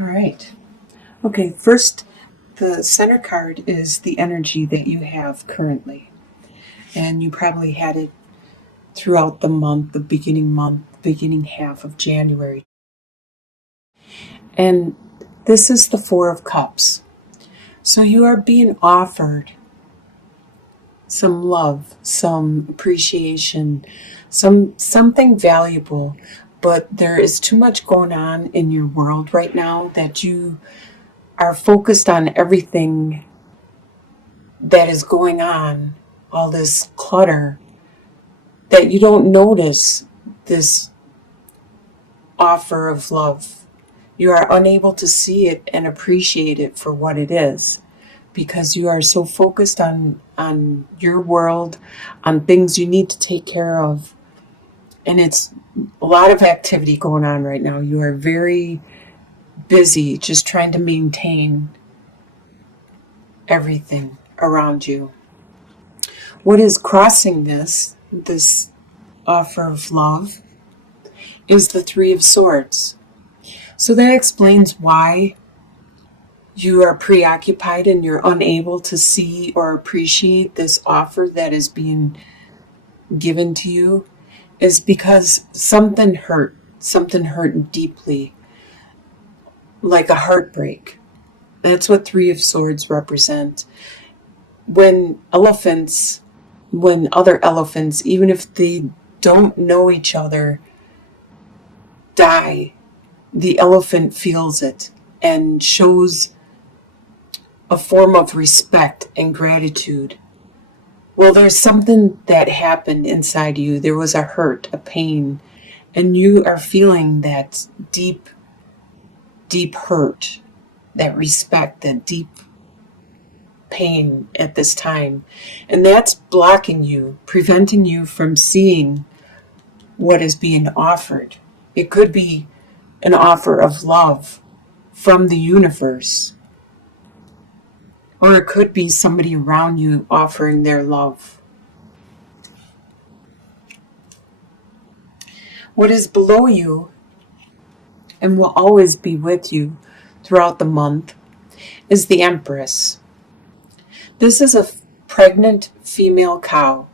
All right. Okay, first, the center card is the energy that you have currently. And you probably had it throughout the month, beginning half of January. And this is the Four of Cups. So you are being offered some love, some appreciation, something valuable, but there is too much going on in your world right now that you are focused on everything that is going on, all this clutter, that you don't notice this offer of love. You are unable to see it and appreciate it for what it is because you are so focused on your world, on things you need to take care of. And it's a lot of activity going on right now. You are very busy just trying to maintain everything around you. What is crossing this offer of love, is the Three of Swords. So that explains why you are preoccupied and you're unable to see or appreciate this offer that is being given to you, is because something hurt deeply, like a heartbreak. That's what Three of Swords represent. When other elephants, even if they don't know each other, die, the elephant feels it and shows a form of respect and gratitude. Well, there's something that happened inside you. There was a hurt, a pain, and you are feeling that deep, deep hurt, that respect, that deep pain at this time. And that's blocking you, preventing you from seeing what is being offered. It could be an offer of love from the universe, or it could be somebody around you offering their love. What is below you and will always be with you throughout the month is the Empress. This is a pregnant female cow,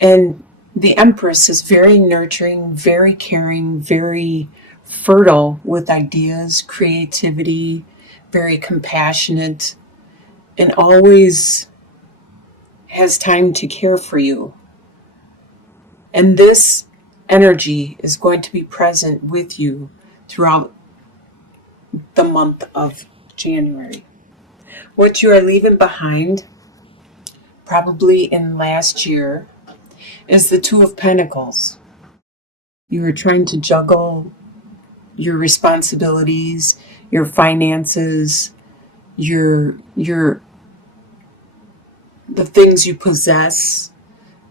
and the Empress is very nurturing, very caring, very fertile with ideas, creativity, very compassionate, and always has time to care for you. And this energy is going to be present with you throughout the month of January. What you are leaving behind, probably in last year, is the Two of Pentacles. You are trying to juggle your responsibilities, your finances, the things you possess,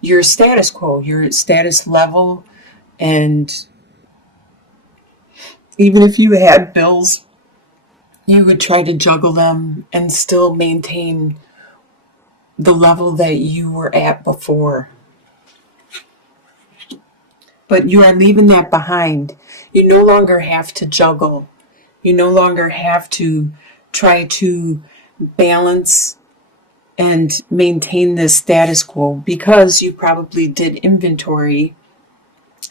your status quo, your status level, and even if you had bills, you would try to juggle them and still maintain the level that you were at before. But you are leaving that behind. You no longer have to juggle. You no longer have to try to balance and maintain this status quo, because you probably did inventory,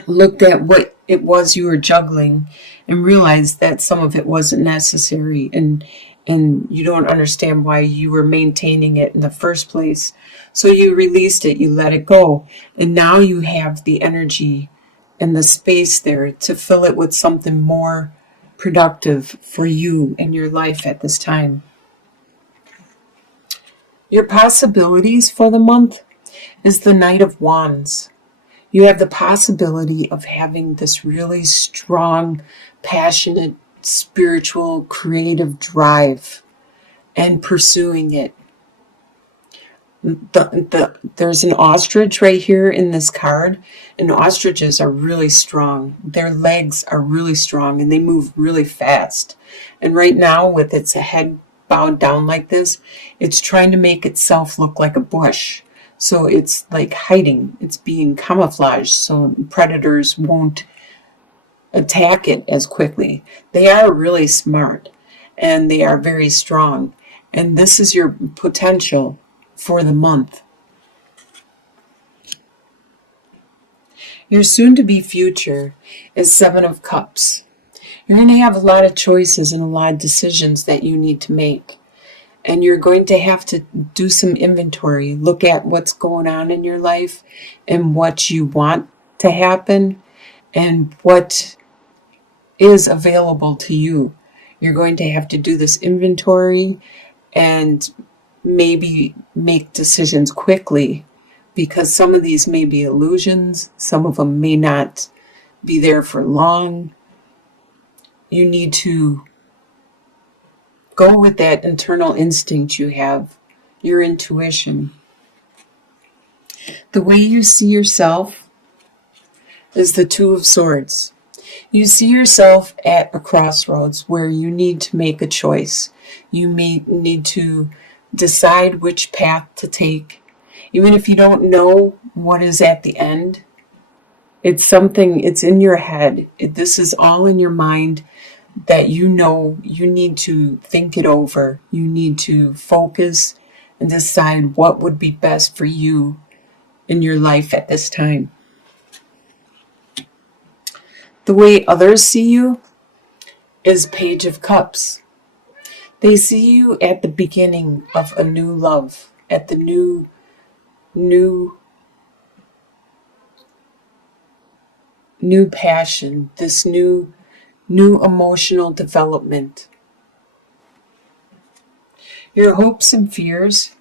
looked at what it was you were juggling, and realized that some of it wasn't necessary, and you don't understand why you were maintaining it in the first place. So you released it, you let it go, and now you have the energy and the space there to fill it with something more productive for you in your life at this time. Your possibilities for the month is the Knight of Wands. You have the possibility of having this really strong, passionate, spiritual, creative drive and pursuing it. There's an ostrich right here in this card, and ostriches are really strong. Their legs are really strong and they move really fast. And right now, with its head bowed down like this, it's trying to make itself look like a bush. So it's like hiding, it's being camouflaged so predators won't attack it as quickly. They are really smart and they are very strong. And this is your potential for the month. Your soon-to-be future is Seven of Cups. You're going to have a lot of choices and a lot of decisions that you need to make. And you're going to have to do some inventory, look at what's going on in your life and what you want to happen and what is available to you. You're going to have to do this inventory and maybe make decisions quickly, because some of these may be illusions, some of them may not be there for long. You need to go with that internal instinct you have, your intuition. The way you see yourself is the Two of Swords. You see yourself at a crossroads where you need to make a choice. You may need to decide which path to take. Even if you don't know what is at the end, it's in your head. This is all in your mind, that you know you need to think it over. You need to focus and decide what would be best for you in your life at this time. The way others see you is Page of Cups. They see you at the beginning of a new love, at the new passion, this new emotional development. Your hopes and fears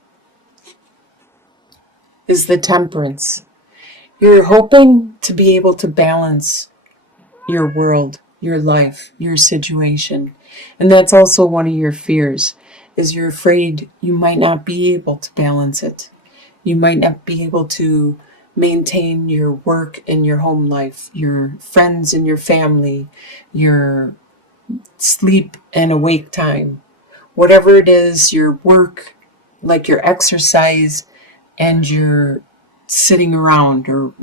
is the Temperance. You're hoping to be able to balance your world, your life, your situation. And that's also one of your fears, is you're afraid you might not be able to balance it. You might not be able to maintain your work and your home life, your friends and your family, your sleep and awake time. Whatever it is, your work, like your exercise and your sitting around or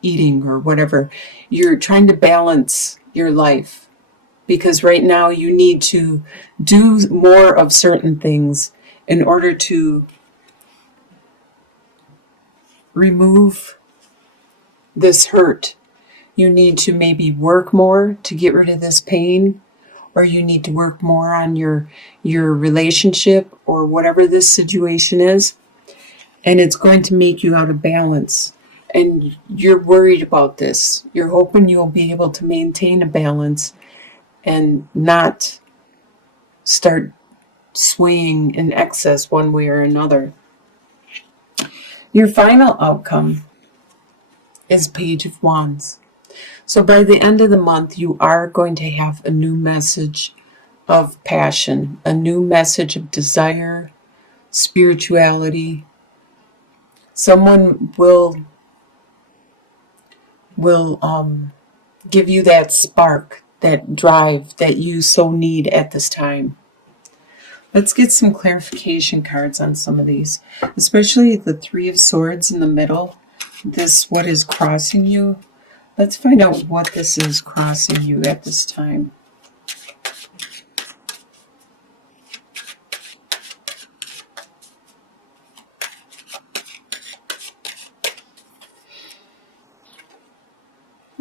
eating or whatever, you're trying to balance your life, because right now you need to do more of certain things in order to remove this hurt. You need to maybe work more to get rid of this pain, or you need to work more on your relationship or whatever this situation is, and it's going to make you out of balance. And you're worried about this. You're hoping you'll be able to maintain a balance and not start swaying in excess one way or another. Your final outcome is Page of Wands. So by the end of the month, you are going to have a new message of passion, a new message of desire, spirituality. Someone will give you that spark, that drive that you so need at this time. Let's get some clarification cards on some of these, especially the Three of Swords in the middle. What is crossing you. Let's find out what this is crossing you at this time.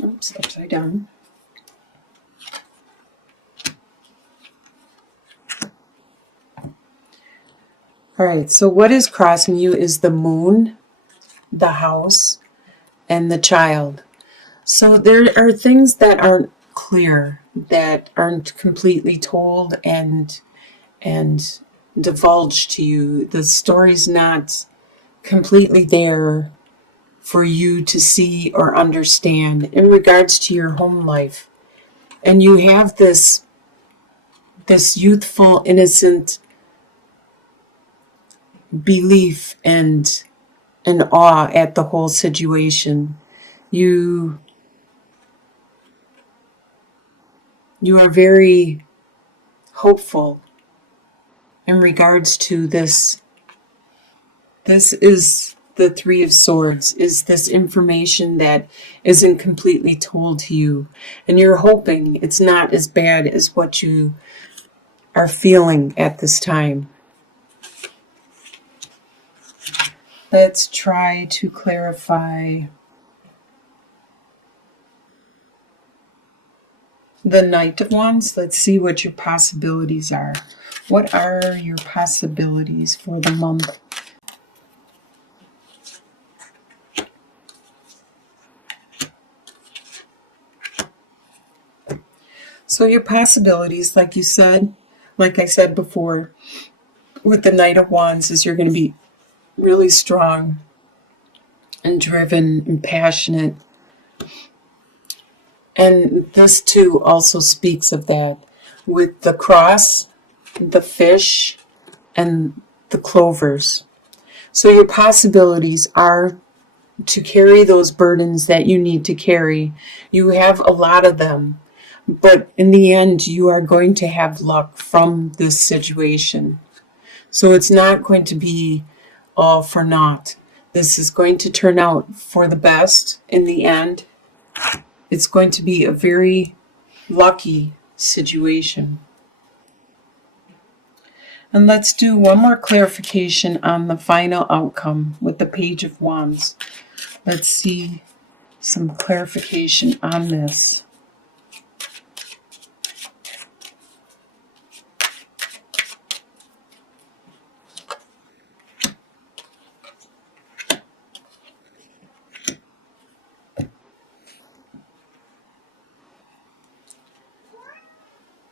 Oops, upside down. All right, so what is crossing you is the Moon, the House, and the Child. So there are things that aren't clear, that aren't completely told and divulged to you. The story's not completely there for you to see or understand in regards to your home life. And you have this youthful, innocent belief and awe at the whole situation. You are very hopeful in regards to this. This is the Three of Swords is this information that isn't completely told to you, and you're hoping it's not as bad as what you are feeling at this time. Let's try to clarify the Knight of Wands. Let's see what your possibilities are. What are your possibilities for the month? So your possibilities, like I said before, with the Knight of Wands, is you're going to be really strong and driven and passionate. And this too also speaks of that with the cross, the fish, and the clovers. So your possibilities are to carry those burdens that you need to carry. You have a lot of them, but in the end, you are going to have luck from this situation. So it's not going to be all for naught. This is going to turn out for the best in the end. It's going to be a very lucky situation. And let's do one more clarification on the final outcome with the Page of Wands. Let's see some clarification on this.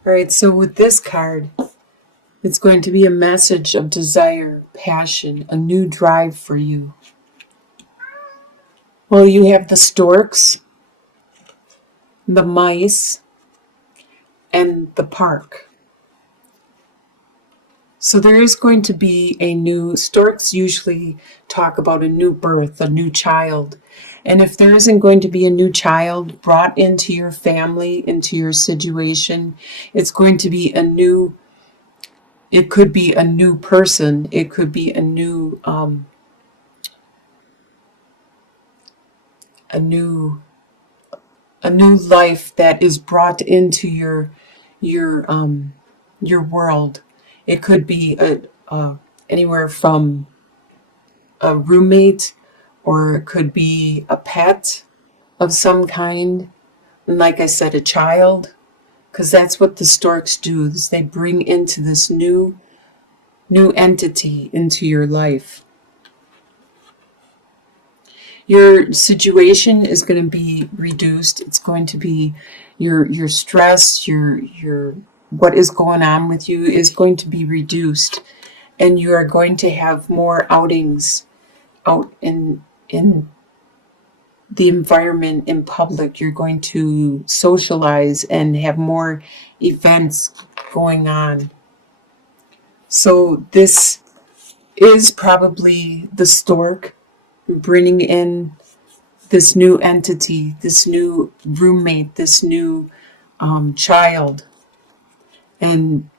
All right, so with this card, it's going to be a message of desire, passion, a new drive for you. Well, you have the storks, the mice, and the park. So there is going to be storks usually talk about a new birth, a new child. And if there isn't going to be a new child brought into your family, into your situation, it's going to be it could be a new person. It could be a new life that is brought into your world. It could be anywhere from a roommate, or it could be a pet of some kind. And like I said, a child, because that's what the storks do, is they bring into this new entity into your life. Your situation is going to be reduced. It's going to be your stress, your what is going on with you is going to be reduced, and you are going to have more outings out in the environment, in public. You're going to socialize and have more events going on. So this is probably the stork bringing in this new entity, this new roommate, this new child, and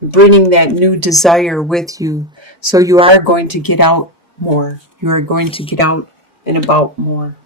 bringing that new desire with you. So you are going to get out more. You are going to get out and about more.